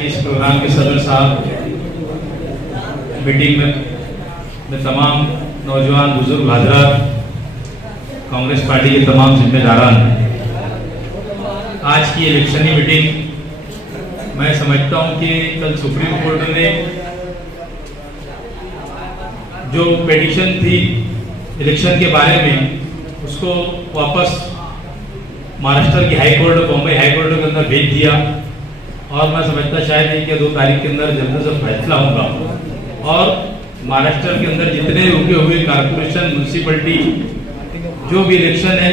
के इस प्रोग्राम के सदर साहब, मीटिंग में तमाम नौजवान बुजुर्ग हजरात, कांग्रेस पार्टी के तमाम जिम्मेदारान, आज की इलेक्शनी मीटिंग मैं समझता हूं कि कल सुप्रीम कोर्ट ने जो पिटीशन थी इलेक्शन के बारे में उसको वापस महाराष्ट्र की high court, Bombay high court के अंदर भेज दिया और मैं समझता शायद 1 या 2 तारीख के अंदर जल्द से फैसला होगा और महाराष्ट्र के अंदर जितने रुके हुए कारपोरेशन, म्यूनसिपलिटी जो भी इलेक्शन है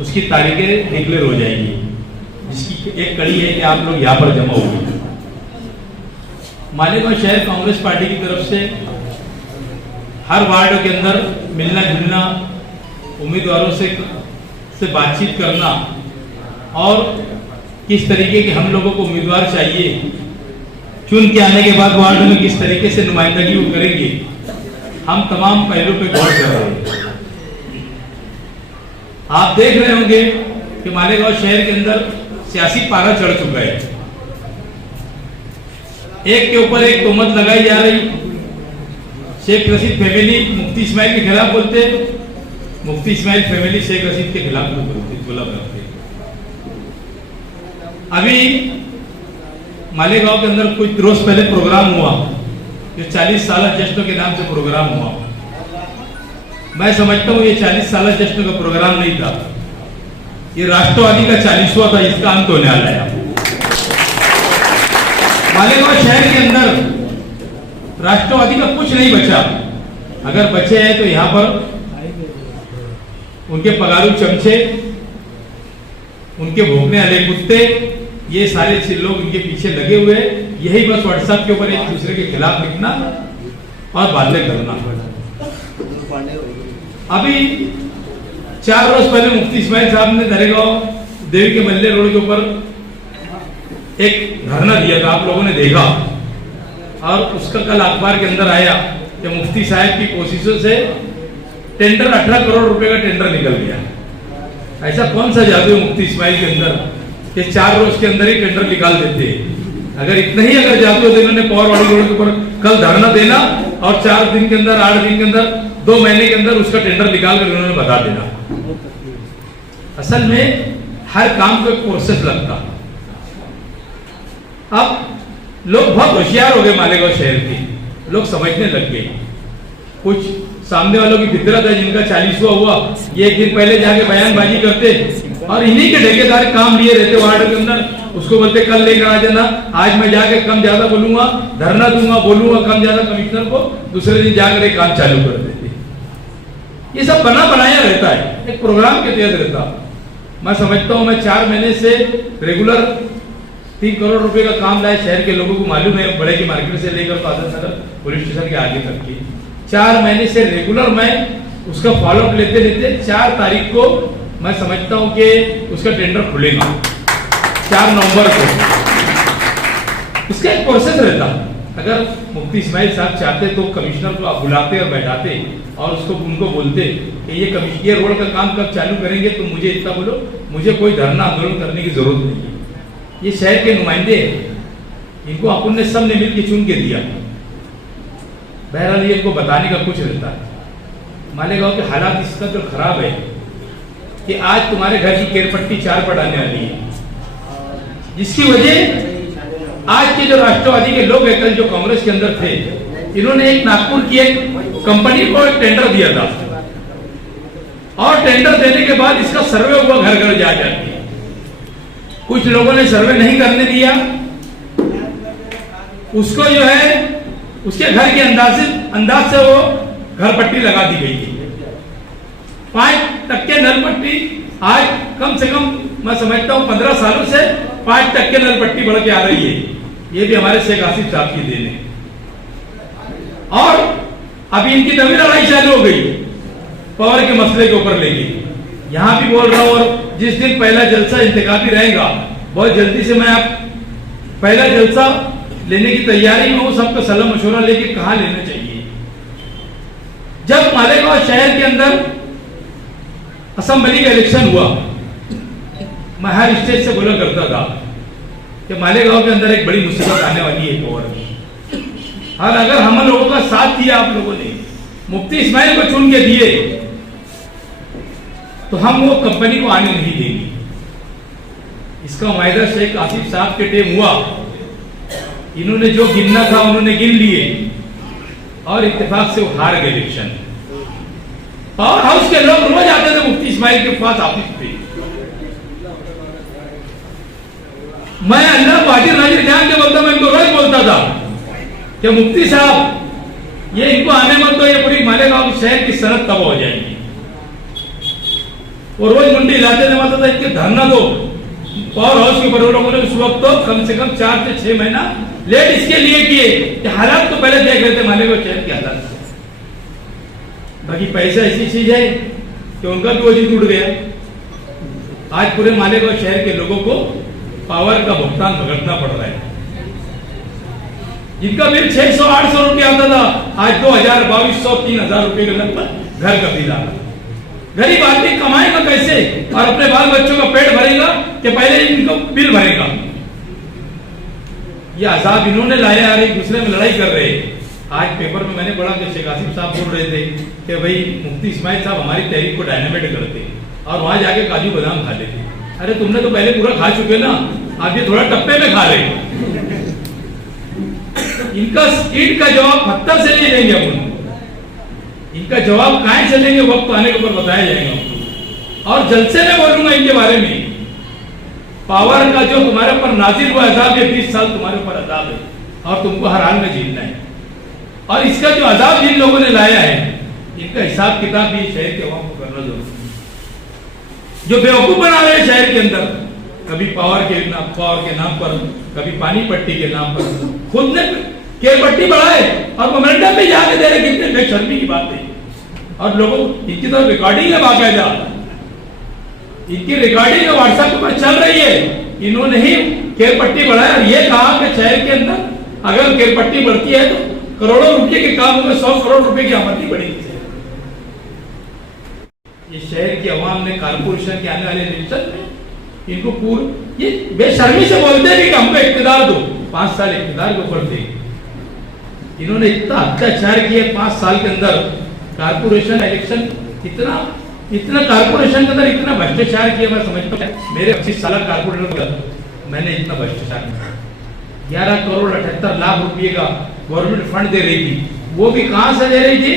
उसकी तारीखें डिक्लेयर हो जाएंगी, जिसकी एक कड़ी है कि आप लोग यहाँ पर जमा होंगे। मालेगांव शहर कांग्रेस पार्टी की तरफ से हर वार्ड के अंदर मिलना जुलना, उम्मीदवारों से बातचीत करना और किस तरीके के हम लोगों को उम्मीदवार चाहिए, चुन के आने के बाद वार्ड में किस तरीके से नुमाइंदगी वो करेंगे, हम तमाम पहलुओं पे गौर कर रहे हैं। आप देख रहे होंगे कि मालेगांव शहर के अंदर सियासी पारा चढ़ चुका है। एक के ऊपर एक तोहमत लगाई जा रही। शेख रशीद फैमिली मुफ्ती इस्माइल के खिलाफ बोलते, मुफ्ती इस्माइल फैमिली शेख रशीद के खिलाफ बोला करते। अभी मालेगांव के अंदर कुछ रोज पहले प्रोग्राम हुआ जो 40 साल जश्न के नाम से प्रोग्राम हुआ। मैं समझता हूं ये 40 साल जश्न का प्रोग्राम नहीं था, ये राष्ट्रवादी का 40वां था, इसका अंत होने वाला है। मालेगांव शहर के अंदर राष्ट्रवादी का कुछ नहीं बचा। अगर बचे हैं तो यहां पर उनके पगारू चमचे, उनके भोगने वाले कुत्ते, ये सारे लोग इनके पीछे लगे हुए, यही बस व्हाट्सएप के ऊपर एक दूसरे के खिलाफ लिखना और बातें करना। अभी 4 रोज पहले मुफ्ती इस्माइल साहब ने दरेगांव देवी के मल्ले रोड के ऊपर एक धरना दिया था, आप लोगों ने देखा, और उसका कल अखबार के अंदर आया कि मुफ्ती साहब की कोशिशों से टेंडर 18 करोड़ रुपए का टेंडर निकल गया। ऐसा कौन सा जादू है मुफ्ती इस्माइल के अंदर कि 4 रोज के अंदर ही टेंडर निकाल देते। अगर इतना ही अगर जादू है तो इन्होंने पॉवरवाड़ी रोड के ऊपर कल धरना देना और 4 दिन के अंदर, 8 दिन के अंदर, 2 महीने के अंदर उसका टेंडर निकाल कर उन्होंने बता देना। असल में हर काम को एक प्रोसेस लगता। अब लोग बहुत होशियार हो गए, मालेगांव शहर के लोग समझने लग गए। कुछ सामने वालों की फितरत है जिनका 40वां हुआ, ये एक दिन पहले जाके बयानबाजी करते और इन्हीं के ठेकेदार काम लिए रहते वार्ड के अंदर, उसको बोलते कल लेकर आ जाना, आज मैं जाके कम ज्यादा बोलूंगा, धरना दूंगा, बोलूंगा कम ज्यादा कमिश्नर को, दूसरे दिन जाकर एक काम चालू कर देते। ये सब बना बनाया रहता है, एक प्रोग्राम के तहत रहता। मैं समझता हूं मैं 4 महीने से रेगुलर 3 करोड़ रुपए का काम लाए। शहर के लोगों को मालूम है, बड़े की मार्केट से लेकर आदर्श नगर पुलिस स्टेशन के आगे तक की 4 महीने से रेगुलर मैं उसका फॉलोअप लेते लेते 4 तारीख को मैं समझता हूं कि उसका टेंडर खुलेगा 4 नवंबर को। इसका एक प्रोसेस रहता। अगर मुफ्ती इस्माइल साहब चाहते तो कमिश्नर को आप बुलाते और बैठाते और उसको उनको बोलते कि ये रोड का काम कब चालू करेंगे, तो मुझे इतना बोलो, मुझे कोई धरना आंदोलन करने की जरूरत नहीं है। ये शहर के नुमाइंदे हैं, इनको अपन ने सबने मिलकर चुन के दिया। बहरहाल ये इनको बताने का कुछ रहता है। मालेगांव के हालात इसका जो खराब है कि आज तुम्हारे घर की केरपट्टी 4 पर आने वाली है, जिसकी वजह आज के जो राष्ट्रवादी के लोग हैं, कल जो कांग्रेस के अंदर थे, इन्होंने एक नागपुर की एक कंपनी को एक टेंडर दिया था और टेंडर देने के बाद इसका सर्वे हुआ घर घर जा जाके। कुछ लोगों ने सर्वे नहीं करने दिया, उसको जो है उसके घर के अंदाज से वो घर पट्टी लगा दी गई है। 5% नल पट्टी आज कम से कम मैं समझता हूं 15 सालों से 5% नल पट्टी बढ़ के आ रही है। ये भी हमारे शेख आसिफ साहब की देन है। और अभी इनकी नवी लड़ाई चालू हो गई पावर के मसले के ऊपर लेके। यहां भी बोल रहा हूं, और जिस दिन पहला जलसा इंतखाबी रहेगा, बहुत जल्दी से मैं आप पहला जलसा लेने की तैयारी में हूं। सबका सलाह मशवरा लेके कहां लेना चाहिए। जब मालेगांव शहर के अंदर असेंबली का इलेक्शन हुआ, मैं हर स्टेज से बोला करता था कि मालेगांव के अंदर एक बड़ी मुसीबत आने वाली है और और अगर हम लोगों का साथ दिया आप लोगों ने, मुफ्ती इस्माइल को चुन के दिए, तो हम वो कंपनी को आने नहीं देंगे। इसका मुआहदा शेख आसिफ साहब के टाइम हुआ, इन्होंने जो गिनना था उन्होंने गिन लिए और इत्तेफाक से वो हार गए इलेक्शन। पावर हाउस के लोग रोज आते थे मुफ्ती इस्माइल के पास ऑफिस पे। मैं अल्लाह को हाजिर नाजिर जान के बोलता, मैं इनको रोज बोलता था कि मुफ्ती साहब ये इनको आने मत दो, ये पूरी मालेगांव शहर की सनत तबाह हो जाएगी। वो रोज मुंडी हिलाते थे, मतलब था इनके धरना दो। पावर हाउस के ऊपर लोगों ने उस वक्त तो कम से कम 4 से 6 महीना लेट इसके लिए किए कि हालात तो पहले देख रहे थे मालेगांव शहर के हालात। बाकी पैसा ऐसी चीज है कि उनका भी वजूद उड़ गया। आज पूरे मालेगांव शहर के लोगों को पावर का भुगतान भुगतना पड़ रहा है। जिनका बिल 600-800 रुपया आता था, आज 2000, 2200, 3000 रुपए के लगभग घर का बिल आ रहा। गरीब आदमी कमाएगा कैसे और अपने बाल बच्चों का पेट भरेगा कि पहले इनको बिल भरेगा? ये अजाब इन्होंने लाया और एक दूसरे में लड़ाई कर रहे हैं। आज पेपर में मैंने पढ़ा कि शेख आसिफ साहब बोल रहे थे कि भाई मुफ्ती इस्माइल साहब हमारी तहरीक को डायनामाइट करते और वहां जाके काजू बादाम खा लेते। अरे तुमने तो पहले पूरा खा चुके ना, आप ये थोड़ा टप्पे में खा रहे। इनका ईट का जवाब पत्थर से नहीं देंगे अपन, इनका जवाब कहां से लेंगे वक्त आने के ऊपर बताया जाएगा। और जलसे में बोलूंगा इनके बारे में। पावर का जो तुम्हारे ऊपर नाजिल हुआ अजाब, ये 20 साल तुम्हारे ऊपर अजाब है और तुमको हर हाल में झेलना है। और इसका जो अजाब जिन लोगों ने लाया है, इनका हिसाब किताब भी शहर के अवाम को करना जरूरी है। जो बेवकूफ बना रहे हैं शहर के अंदर, कभी पावर के नाम पर, कभी पानी पट्टी के नाम पर, खुद ने केयर पट्टी बढ़ाए और मोमेंटम भी जाके दे रहे। कितने बेशर्मी की बात है। और लोगों इनकी तो रिकॉर्डिंग है बाकायदा, इनकी रिकॉर्डिंग व्हाट्सएप पर चल रही है। इन्होंने ही केयर पट्टी बढ़ाया और ये कहा कि शहर के अंदर अगर केयर पट्टी बढ़ती है तो करोड़ों रुपए के काम में 100 करोड़ रुपए की आमदनी बढ़ेगी। ये शहर की आवाम ने कारपोरेशन के आने वाले इलेक्शन में इनको पूर्व ये बेशर्मी से बोलते हैं कि हमको इख्तियार दो। 5 साल इख्तियार के ऊपर थे, इन्होंने इतना अत्याचार किया 5 साल के अंदर। कारपोरेशन इलेक्शन इतना कारपोरेशन के अंदर इतना भ्रष्टाचार किया, मैं समझता हूं मेरे 25 साल कारपोरेटर मैंने इतना भ्रष्टाचार किया। 11 करोड़ 78 लाख रुपए का गवर्नमेंट फंड दे रही थी, वो भी कहां से दे रही थी?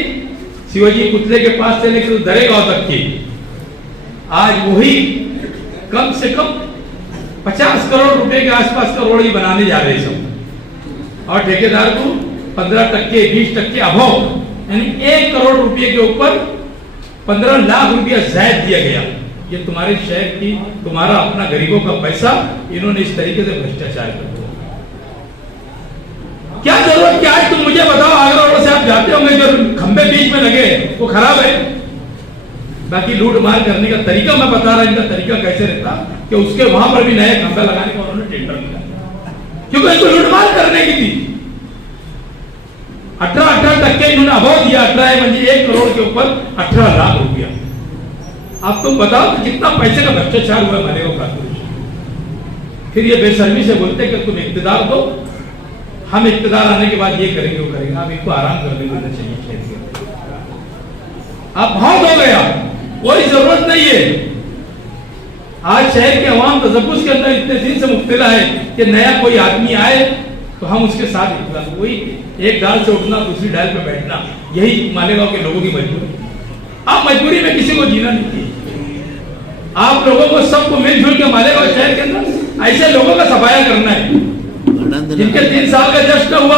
शिवाजी पुतले के पास से लेकर दरेगांव तक की। आज वही कम से कम 50 करोड़ रुपए के आसपास का रोड ही बनाने जा रहे सब, और ठेकेदार को 15%, 20% अभाव, यानी 1 करोड़ रुपए के ऊपर 15 लाख रुपया जायद दिया गया। ये तुम्हारे शहर की, तुम्हारा अपना गरीबों का पैसा इन्होंने इस तरीके से भ्रष्टाचार कर दिया। क्या जरूरत क्या है? तुम मुझे बताओ, आगरा रोड से आप जाते होंगे, जो खंबे बीच में लगे वो खराब है। बाकी लूट मार करने का तरीका मैं बता रहा, इनका तरीका कैसे रहता कि उसके वहां पर भी नए खंबे लगाने का उन्होंने टेंडर किया, क्योंकि इनको लूट मार करने की थी। 18% इन्होंने अभाव दिया। 1 करोड़ के ऊपर 18 लाख रुपया। आप तो बताओ कि कितना पैसे का भ्रष्टाचार हुआ मालेगांव कारपोरेशन। फिर ये बेशर्मी से बोलते कि तुम इख्तियार दो, हम इख्तियार आने के बाद ये करेंगे वो करेंगे। आप इनको आराम करने देना चाहिए शहर के। आप बहुत हो गया, कोई जरूरत नहीं है। आज शहर के अवाम तजब्बुस के अंदर इतने दिन से मुब्तला है कि नया कोई आदमी आए तो हम उसके साथ इख्तियार, वही एक डाल से उठना दूसरी डाल पे बैठना, यही मालेगांव के लोगों की मजबूरी। आप मजबूरी में किसी को जीना नहीं चाहिए। आप लोगों को सबको मिलजुल के मालेगांव शहर के अंदर ऐसे लोगों का सफाया करना है जिनके 3 साल का जश्न हुआ,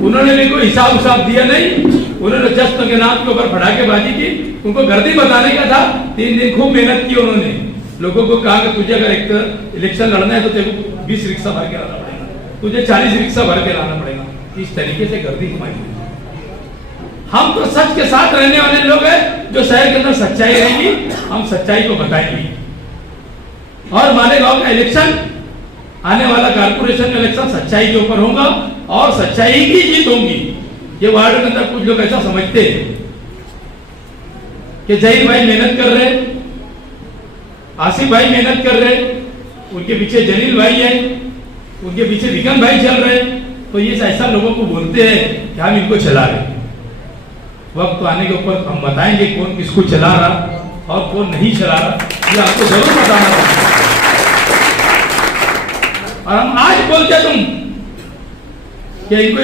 उन्होंने भी कोई हिसाब उसाब दिया नहीं। उन्होंने जश्न के नाम के ऊपर पटाखेबाजी की, उनको गर्दी बताने का था। 3 दिन खूब मेहनत की उन्होंने। लोगों को कहा कि तुझे अगर एक इलेक्शन लड़ना है तो तेरे को 20 रिक्शा भर के लाना पड़ेगा, तुझे 40 रिक्शा भर के लाना पड़ेगा। इस तरीके से गर्दी घुमाई। हम तो सच के साथ रहने वाले लोग हैं, जो शहर के अंदर सच्चाई रहेगी हम सच्चाई को बताएंगे। और मालेगांव का इलेक्शन, आने वाला कारपोरेशन का इलेक्शन सच्चाई के ऊपर होगा और सच्चाई की जीत होगी। ये वार्ड के अंदर कुछ लोग ऐसा समझते हैं कि जहीर भाई मेहनत कर रहे, आसिफ भाई मेहनत कर रहे, उनके पीछे जलील भाई है, उनके पीछे विकन भाई चल रहे हैं, तो ये ऐसा लोगों को बोलते हैं कि हम इनको चला रहे। वक्त तो आने के ऊपर हम बताएंगे कौन किसको चला रहा और कौन नहीं चला रहा, ये आपको जरूर बताना पड़ेगा। और हम आज बोलते तुम कि इनको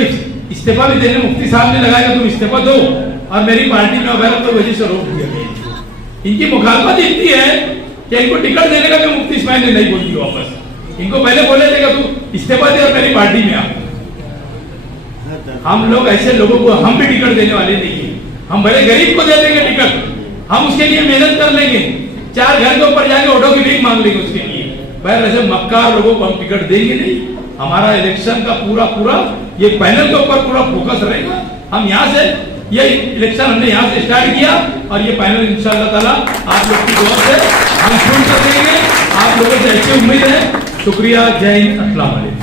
इस्तीफा भी देने मुफ्ती साहब ने लगाया, तुम इस्तीफा दो और मेरी पार्टी में वगैरह तो वजह से रोक दिया गया। इनकी मुखालफत इतनी है कि इनको टिकट देने का भी मुफ्ती इस्माइल ने नहीं बोल दिया वापस। इनको पहले बोले थे कि तू इस्तीफा दे और मेरी पार्टी में आ। हम लोग ऐसे लोगों को हम भी टिकट देने वाले नहीं है। हम बड़े गरीब को दे देंगे टिकट, हम उसके लिए मेहनत कर लेंगे, 4 घर के ऊपर जाके ऑटो की भीख मांग लेंगे उसके लिए। भाई ऐसे मक्कार लोगों को हम टिकट देंगे नहीं। हमारा इलेक्शन का पूरा ये पैनल के ऊपर पूरा फोकस रहेगा। हम यहाँ से ये इलेक्शन हमने यहाँ से स्टार्ट किया और ये पैनल इंशाअल्लाह ताला आप लोग की दुआ से हम शुरू कर देंगे। आप लोगों से ऐसी उम्मीद है। शुक्रिया, जय हिंद, अस्सलाम वालेकुम।